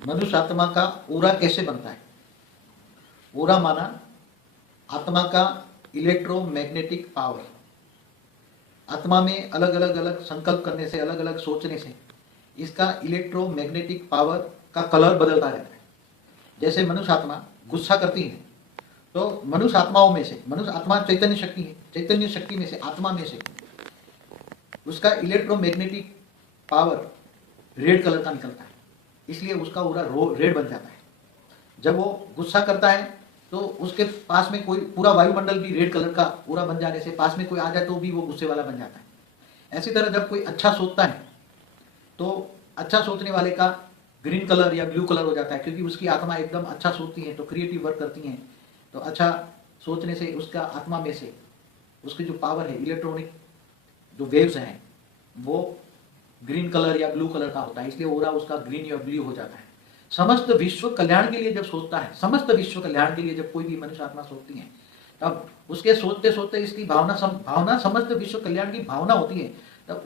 मनुष्य आत्मा का ऊरा कैसे बनता है? ऊरा माना आत्मा का इलेक्ट्रोमैग्नेटिक पावर। आत्मा में अलग अलग अलग संकल्प करने से, अलग अलग सोचने से इसका इलेक्ट्रोमैग्नेटिक पावर का कलर बदलता रहता है। जैसे मनुष्य आत्मा गुस्सा करती है तो मनुष्य आत्माओं में से, मनुष्य आत्मा चैतन्य शक्ति है, चैतन्य शक्ति में से, आत्मा में से उसका इलेक्ट्रोमैग्नेटिक पावर रेड कलर का निकलता है, इसलिए उसका ऊरा रेड बन जाता है। जब वो गुस्सा करता है तो उसके पास में कोई पूरा वायुमंडल भी रेड कलर का ऊरा बन जाने से, पास में कोई आ जाए तो भी वो गुस्से वाला बन जाता है। ऐसी तरह जब कोई अच्छा सोचता है तो अच्छा सोचने वाले का ग्रीन कलर या ब्लू कलर हो जाता है, क्योंकि उसकी आत्मा एकदम अच्छा सोचती है तो क्रिएटिव वर्क करती हैं। तो अच्छा सोचने से उसका आत्मा में से उसकी जो पावर है, इलेक्ट्रॉनिक जो वेव्स हैं, वो ग्रीन कलर या ब्लू कलर का होता है, इसलिए ओरा उसका ग्रीन या ब्लू हो जाता है। समस्त विश्व कल्याण के लिए जब सोचता है, समस्त विश्व कल्याण के लिए जब कोई भी मनुष्य आत्मा सोचती है, तब उसके सोचते सोचते इसकी भावना समस्त विश्व कल्याण की भावना होती है, तब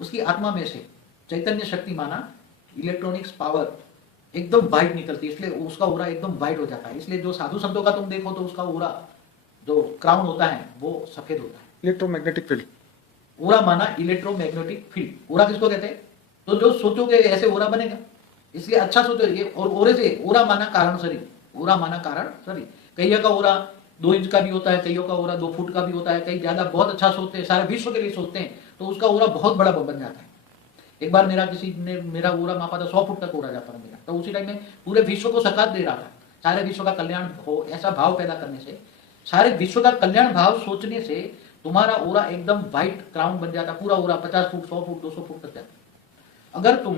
उसकी आत्मा में से चैतन्य शक्ति माना इलेक्ट्रॉनिक्स पावर एकदम वाइट निकलती है, इसलिए उसका ओरा एकदम वाइट हो जाता है। इसलिए जो साधु संतों का तुम देखो तो उसका ओरा जो क्राउन होता है वो सफेद होता है। इलेक्ट्रोमैग्नेटिक फील्ड, ओरा माना इलेक्ट्रोमैग्नेटिक फील्ड। ओरा किसको कहते हैं? तो जो सोचोगे ऐसे ओरा बनेगा, इसलिए अच्छा सोचो। ये और ओरे से ओरा माना कारण शरीर, ओरा माना कारण शरीर। कईयों का ओरा 2 इंच का भी होता है, कईयों का ओरा 2 फुट का भी होता है, कई ज्यादा बहुत अच्छा सोचते हैं, सारे विश्व के लिए सोचते हैं तो उसका ओरा बहुत बड़ा बन जाता है। एक बार किसी ने मेरा ओरा मापा था, 100 फुट तक ओरा जाता था मेरा, तो उसी टाइम में पूरे विश्व को सकात दे रहा था, सारे विश्व का कल्याण हो ऐसा भाव पैदा करने से, सारे विश्व का कल्याण भाव सोचने से तुम्हारा ओरा एकदम व्हाइट क्राउन बन जाता, पूरा ओरा 50 फुट 100 फुट 200 फुट तक जाता। अगर तुम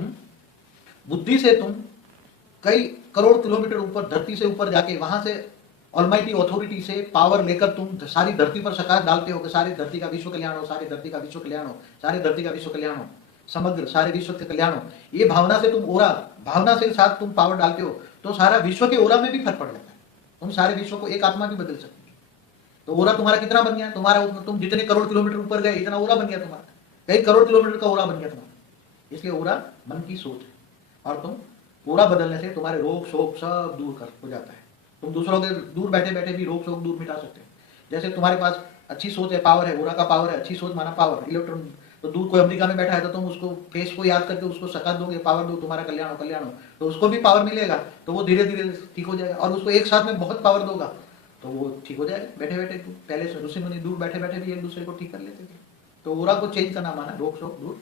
बुद्धि से तुम कई करोड़ किलोमीटर ऊपर, धरती से ऊपर जाके वहां से ऑलमाइटी अथॉरिटी से पावर लेकर तुम सारी धरती पर सकाश डालते हो कि सारी धरती का विश्व कल्याण हो, सारी धरती का विश्व कल्याण हो, सारी धरती का विश्व कल्याण हो, समग्र सारे विश्व के कल्याण हो, ये भावना से तुम ओरा, भावना से साथ तुम पावर डालते हो, तो सारा विश्व के ओरा में भी फर्क पड़ जाता है। तुम सारे विश्व को एक आत्मा भी बदल सकते हो। तो ओरा तुम्हारा कितना बन गया? तुम्हारा तुम जितने करोड़ किलोमीटर ऊपर गए इतना ओरा बन गया तुम्हारा, कई करोड़ किलोमीटर का ओरा बन गया तुम्हारा। इसलिए ओरा मन की सोच है, और तुम ओरा बदलने से तुम्हारे रोग शोक सब दूर हो जाता है। तुम दूसरों के दूर बैठे बैठे भी रोग शोक दूर मिटा सकते हो। जैसे तुम्हारे पास अच्छी सोच है, पावर है, ओरा का पावर है, अच्छी सोच माना पावर, इलेक्ट्रॉन। तो दूर कोई अमेरिका में बैठा है तो तुम उसको फेस को याद करके उसको सकात दोगे, पावर दो, तुम्हारा कल्याण हो, तो उसको भी पावर मिलेगा, तो वो धीरे धीरे ठीक हो जाएगा। और उसको एक साथ में बहुत पावर दोगा तो वो ठीक हो जाएगा बैठे बैठे। पहले ऋषि मुनि दूर बैठे बैठे भी एक दूसरे को ठीक कर लेते थे। तो ओरा को चेंज करना माना रोग शोक दूर